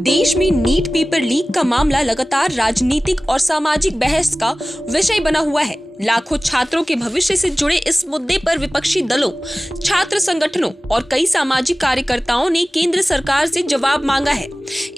देश में NEET paper leak का मामला लगातार राजनीतिक और सामाजिक बहस का विषय बना हुआ है। लाखों छात्रों के भविष्य से जुड़े इस मुद्दे पर विपक्षी दलों, छात्र संगठनों और कई सामाजिक कार्यकर्ताओं ने केंद्र सरकार से जवाब मांगा है।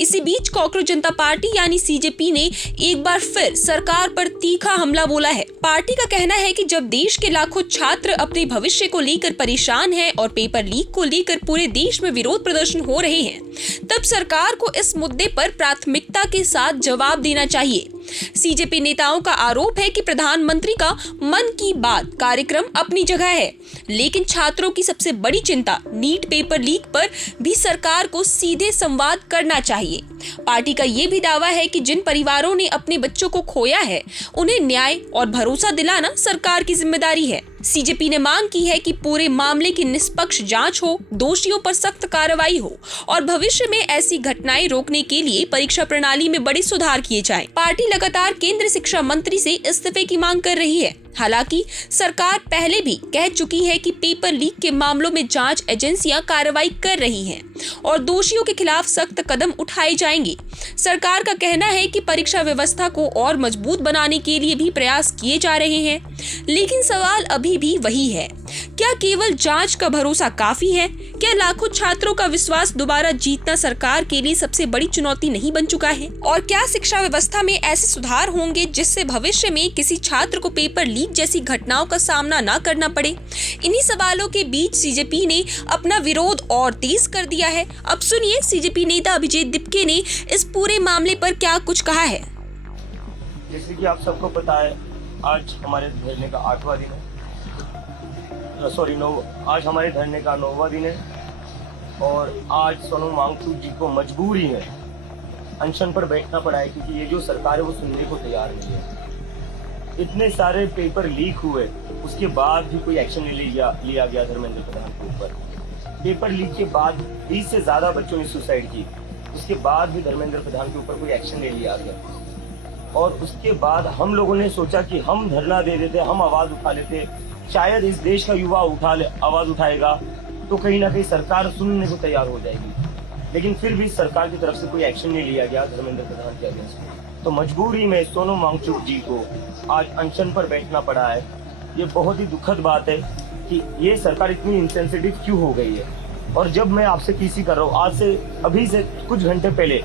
इसी बीच कॉकरोच जनता पार्टी यानी सीजेपी ने एक बार फिर सरकार पर तीखा हमला बोला है। पार्टी का कहना है कि जब देश के लाखों छात्र अपने भविष्य को लेकर परेशान हैं और पेपर लीक को लेकर पूरे देश में विरोध प्रदर्शन हो रहे हैं, तब सरकार को इस मुद्दे पर प्राथमिकता के साथ जवाब देना चाहिए। सीजेपी नेताओं का आरोप है कि प्रधानमंत्री का मन की बात कार्यक्रम अपनी जगह है, लेकिन छात्रों की सबसे बड़ी चिंता नीट पेपर लीक पर भी सरकार को सीधे संवाद करना चाहिए। पार्टी का ये भी दावा है कि जिन परिवारों ने अपने बच्चों को खोया है, उन्हें न्याय और भरोसा दिलाना सरकार की जिम्मेदारी है। सीजेपी ने मांग की है कि पूरे मामले की निष्पक्ष जांच हो, दोषियों पर सख्त कार्रवाई हो और भविष्य में ऐसी घटनाएं रोकने के लिए परीक्षा प्रणाली में बड़े सुधार किए जाएं। पार्टी लगातार केंद्रीय शिक्षा मंत्री से इस्तीफे की मांग कर रही है। हालांकि सरकार पहले भी कह चुकी है कि पेपर लीक के मामलों में जांच एजेंसियां कार्रवाई कर रही हैं और दोषियों के खिलाफ सख्त कदम उठाए जाएंगे। सरकार का कहना है कि परीक्षा व्यवस्था को और मजबूत बनाने के लिए भी प्रयास किए जा रहे हैं, लेकिन सवाल अभी भी वही है, क्या केवल जांच का भरोसा काफी है? क्या लाखों छात्रों का विश्वास दोबारा जीतना सरकार के लिए सबसे बड़ी चुनौती नहीं बन चुका है? और क्या शिक्षा व्यवस्था में ऐसे सुधार होंगे जिससे भविष्य में किसी छात्र को पेपर लीक जैसी घटनाओं का सामना न करना पड़े? इन्हीं सवालों के बीच सीजेपी ने अपना विरोध और तेज कर दिया है। अब सुनिए सीजेपी नेता अभिजीत दिपके ने इस पूरे मामले पर क्या कुछ कहा है। जैसे कि आप सबको पता है, आज हमारे धरने का 8वां दिन है, आज हमारे धरने का 9वां दिन है और आज सोनम वांगचुक जी को मजबूरी है अनशन पर बैठना पड़ा है, क्योंकि ये जो सरकार है वो सुनने को तैयार नहीं है। इतने सारे पेपर लीक हुए, उसके बाद भी कोई एक्शन नहीं लिया गया धर्मेंद्र प्रधान के ऊपर। पेपर लीक के बाद 20 से ज्यादा बच्चों ने सुसाइड की, उसके बाद भी धर्मेंद्र प्रधान के ऊपर कोई एक्शन नहीं लिया गया। और उसके बाद हम लोगों ने सोचा कि हम धरना दे देते, हम आवाज उठा लेते, शायद इस देश का युवा आवाज उठाएगा तो कहीं ना कहीं सरकार सुनने को तैयार हो जाएगी। लेकिन फिर भी सरकार की तरफ से कोई एक्शन नहीं लिया गया धर्मेंद्र प्रधान के अगेंस्ट। तो मजबूरी में सोनम वांगचुक जी को आज अनशन पर बैठना पड़ा है। ये बहुत ही दुखद बात है कि ये सरकार इतनी इंसेंसिटिव क्यों हो गई है। और जब मैं आपसे पीसी कर रहा हूँ, आज से अभी से कुछ घंटे पहले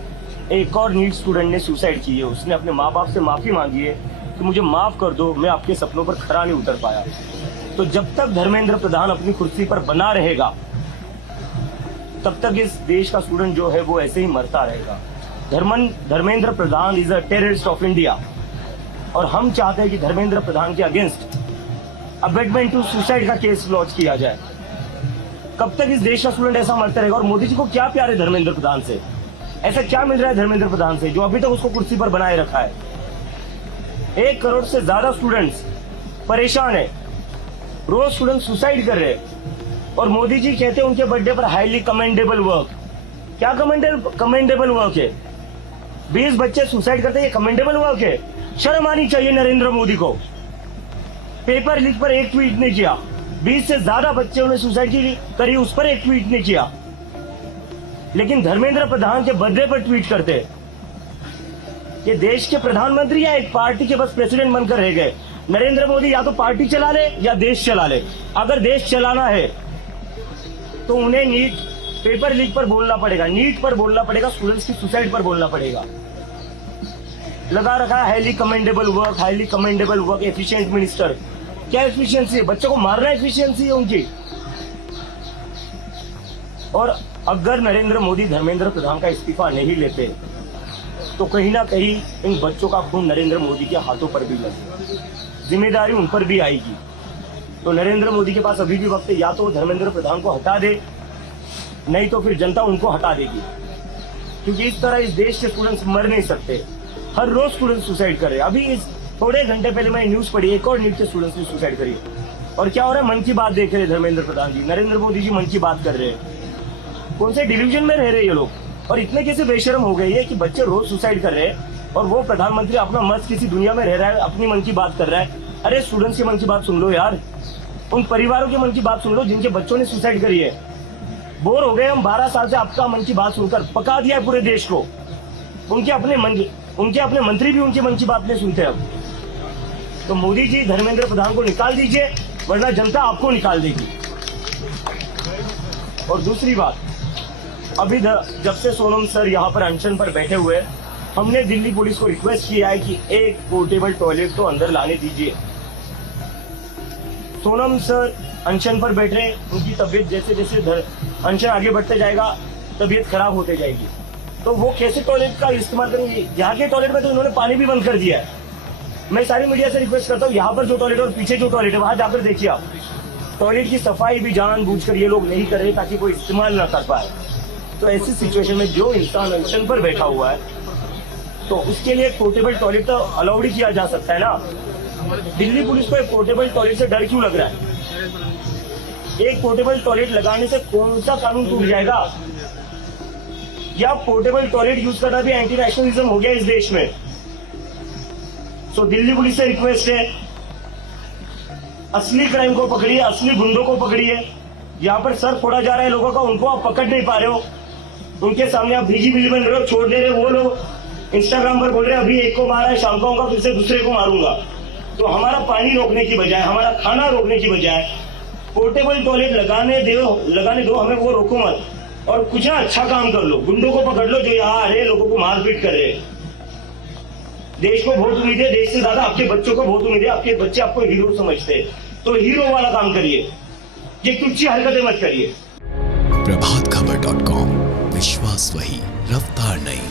एक और नीट स्टूडेंट ने सुसाइड की है। उसने अपने माँ बाप से माफी मांगी है कि मुझे माफ कर दो, मैं आपके सपनों पर खरा नहीं उतर पाया। तो जब तक धर्मेंद्र प्रधान अपनी कुर्सी पर बना रहेगा, तब तक इस देश का स्टूडेंट जो है वो ऐसे ही मरता रहेगा। Dharmendra Pradhan is a terrorist of India और हम चाहते हैं कि धर्मेंद्र प्रधान के अगेंस्ट अबेटमेंट टू सुसाइड का केस लॉन्च किया जाए। कब तक इस देश का स्टूडेंट ऐसा मरता रहेगा? और मोदी जी को क्या प्यार है धर्मेंद्र प्रधान से? ऐसा क्या मिल रहा है धर्मेंद्र प्रधान से जो अभी तक उसको कुर्सी पर बनाए रखा है? 1 करोड़ से ज्यादा स्टूडेंट्स परेशान है, रोज स्टूडेंट सुसाइड कर रहे हैं और मोदी जी कहते हैं उनके बर्थडे पर हाईली कमेंडेबल वर्क। क्या कमेंडेबल वर्क है? 20 बच्चे सुसाइड करते हैं, ये कमेंडेबल वर्क है? शर्म आनी चाहिए नरेंद्र मोदी को। पेपर लीक पर एक ट्वीट नहीं किया, 20 से ज्यादा बच्चों ने सुसाइड करी, उस पर एक ट्वीट नहीं किया, लेकिन धर्मेंद्र प्रधान के बर्थडे पर ट्वीट करते। ये देश के प्रधानमंत्री या एक पार्टी के बस प्रेसिडेंट बनकर रह गए। नरेंद्र मोदी या तो पार्टी चला ले या देश चला ले। अगर देश चलाना है तो उन्हें नीट पेपर लीक पर बोलना पड़ेगा, नीट पर बोलना पड़ेगा, स्टूडेंट्स की सुसाइड पर बोलना पड़ेगा। लगा रखा है highly commendable work, efficient minister. क्या एफिशिएंसी है? बच्चों को मारना एफिशिएंसी है उनकी। और अगर नरेंद्र मोदी धर्मेंद्र प्रधान का इस्तीफा नहीं लेते तो कहीं ना कहीं इन बच्चों का खून नरेंद्र मोदी के हाथों पर भी लगे, जिम्मेदारी उन पर भी आएगी। तो नरेंद्र मोदी के पास अभी भी वक्त है, या तो धर्मेंद्र प्रधान को हटा दे, नहीं तो फिर जनता उनको हटा देगी। क्योंकि इस तरह इस देश के स्टूडेंट्स मर नहीं सकते। हर रोज स्टूडेंट सुसाइड कर रहे हैं। अभी इस थोड़े घंटे पहले मैंने न्यूज पढ़ी, एक और नीट के स्टूडेंट्स ने सुसाइड करी। और क्या हो रहा है? मन की बात देख रहे हैं धर्मेंद्र प्रधान जी, नरेंद्र मोदी जी मन की बात कर रहे हैं। कौन से डिवीजन में रह रहे हैं ये लोग? और इतने कैसे बेशर्म हो गए कि बच्चे रोज सुसाइड कर रहे हैं और वो प्रधानमंत्री अपना मस्त किसी दुनिया में रह रहा है, अपनी मन की बात कर रहा है। अरे स्टूडेंट्स के मन की बात सुन लो यार, उन परिवारों के मन की बात सुन लो जिनके बच्चों ने सुसाइड करी है। बोर हो गए हम 12 साल से आपका मन की बात सुनकर, पका दिया है पूरे देश को। उनके अपने मंत्री भी उनके मन की बात नहीं सुनते अब। तो मोदी जी धर्मेंद्र प्रधान को निकाल दीजिए, वरना जनता आपको निकाल देगी। और दूसरी बात, अभी जब से सोनम सर यहाँ पर अनशन पर बैठे हुए हैं, हमने दिल्ली पुलिस को रिक्वेस्ट किया है कि एक पोर्टेबल टॉयलेट तो अंदर लाने दीजिए। सोनम सर अनशन पर बैठ रहे हैं, उनकी तबीयत जैसे जैसे अनशन आगे बढ़ते जाएगा तबीयत खराब होते जाएगी, तो वो कैसे टॉयलेट का इस्तेमाल करेंगे? यहाँ के टॉयलेट में तो इन्होंने पानी भी बंद कर दिया है। मैं सारी मीडिया से रिक्वेस्ट करता हूँ, यहाँ पर जो टॉयलेट और पीछे जो टॉयलेट है वहां जाकर देखिए आप, टॉयलेट की सफाई भी जानबूझकर ये लोग नहीं कर रहे ताकि कोई इस्तेमाल ना कर पाए। तो ऐसी सिचुएशन में जो इंसान अनशन पर बैठा हुआ है, तो उसके लिए एक पोर्टेबल टॉयलेट तो अलाउड ही किया जा सकता है ना। दिल्ली पुलिस को एक पोर्टेबल टॉयलेट से डर क्यों लग रहा है? एक पोर्टेबल टॉयलेट लगाने से कौन सा कानून टूट जाएगा? या पोर्टेबल टॉयलेट यूज करना भी एंटी नेशनलिज्म हो गया इस देश में। तो दिल्ली पुलिस से रिक्वेस्ट है, असली क्राइम को पकड़िए, असली गुंडों को पकड़िए। यहाँ पर सर फोड़ा जा रहा है लोगों का, उनको आप पकड़ नहीं पा रहे हो, उनके सामने आप भीजी बन रहे हो, छोड़ दे रहे हो। वो लोग इंस्टाग्राम पर बोल रहे हैं अभी एक को मारा है, शाम को आऊंगा फिर से दूसरे को मारूंगा। तो हमारा पानी रोकने की बजाय, हमारा खाना रोकने की बजाय पोर्टेबल टॉयलेट लगाने दो, हमें वो रोको मत। और कुछ ना अच्छा काम कर लो, गुंडों को पकड़ लो जो यहाँ आ रहे लोगों को मारपीट कर रहे। देश को बहुत उम्मीद है, देश से ज्यादा आपके बच्चों को बहुत उम्मीद है, आपके बच्चे आपको हीरो समझते हैं, तो हीरो वाला काम करिए, ये तुच्छी हरकतें मत करिए। प्रभातखबर.com, विश्वास वही, रफ्तार नहीं।